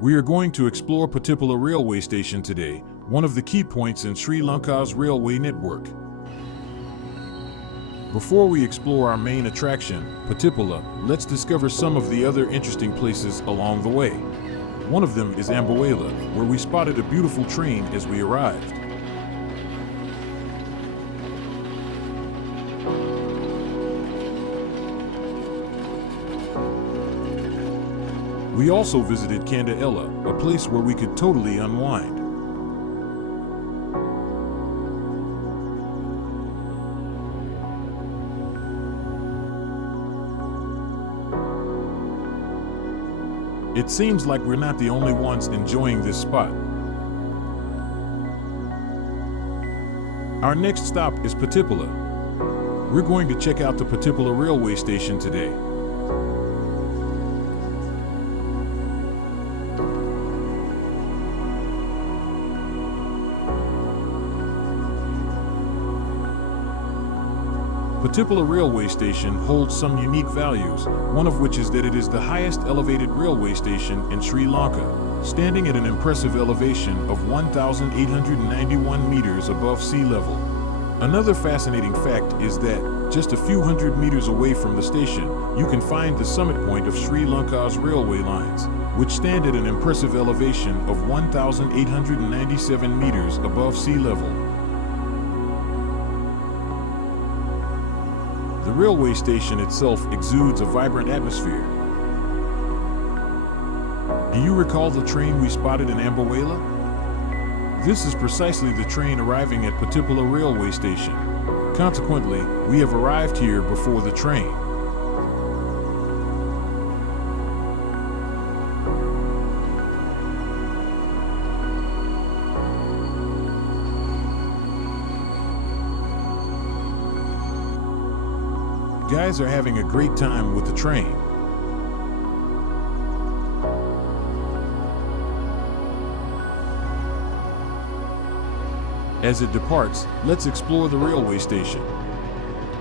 We are going to explore Pattipola railway station today, one of the key points in Sri Lanka's railway network. Before we explore our main attraction, Pattipola, let's discover some of the other interesting places along the way. One of them is Ambewela, where we spotted a beautiful train as we arrived. We also visited Kande Ela, a place where we could totally unwind. It seems like we're not the only ones enjoying this spot. Our next stop is Pattipola. We're going to check out the Pattipola railway station today. Pattipola railway station holds some unique values, one of which is that it is the highest elevated railway station in Sri Lanka, standing at an impressive elevation of 1,891 meters above sea level. Another fascinating fact is that, just a few hundred meters away from the station, you can find the summit point of Sri Lanka's railway lines, which stand at an impressive elevation of 1,897 meters above sea level. The railway station itself exudes a vibrant atmosphere. Do you recall the train we spotted in Ambewela? This is precisely the train arriving at Pattipola railway station. Consequently, we have arrived here before the train. Guys are having a great time with the train. As it departs, let's explore the railway station.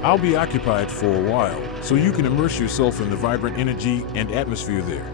I'll be occupied for a while, so you can immerse yourself in the vibrant energy and atmosphere there.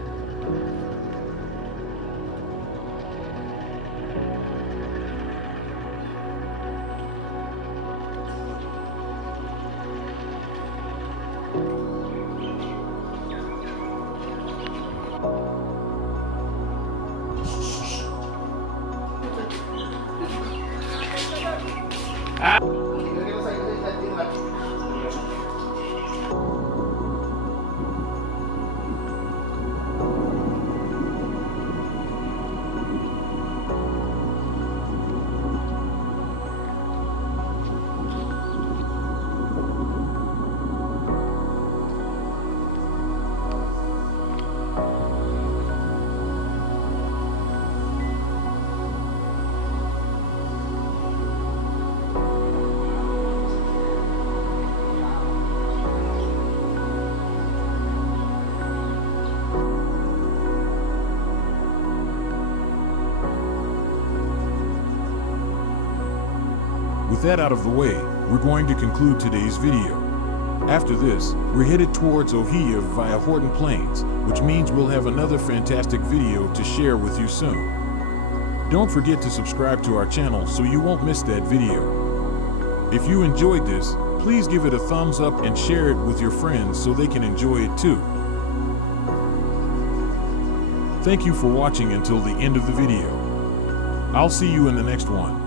With that out of the way, we're going to conclude today's video. After this, we're headed towards Ohiya via Horton Plains, which means we'll have another fantastic video to share with you soon. Don't forget to subscribe to our channel so you won't miss that video. If you enjoyed this, please give it a thumbs up and share it with your friends so they can enjoy it too. Thank you for watching until the end of the video. I'll see you in the next one.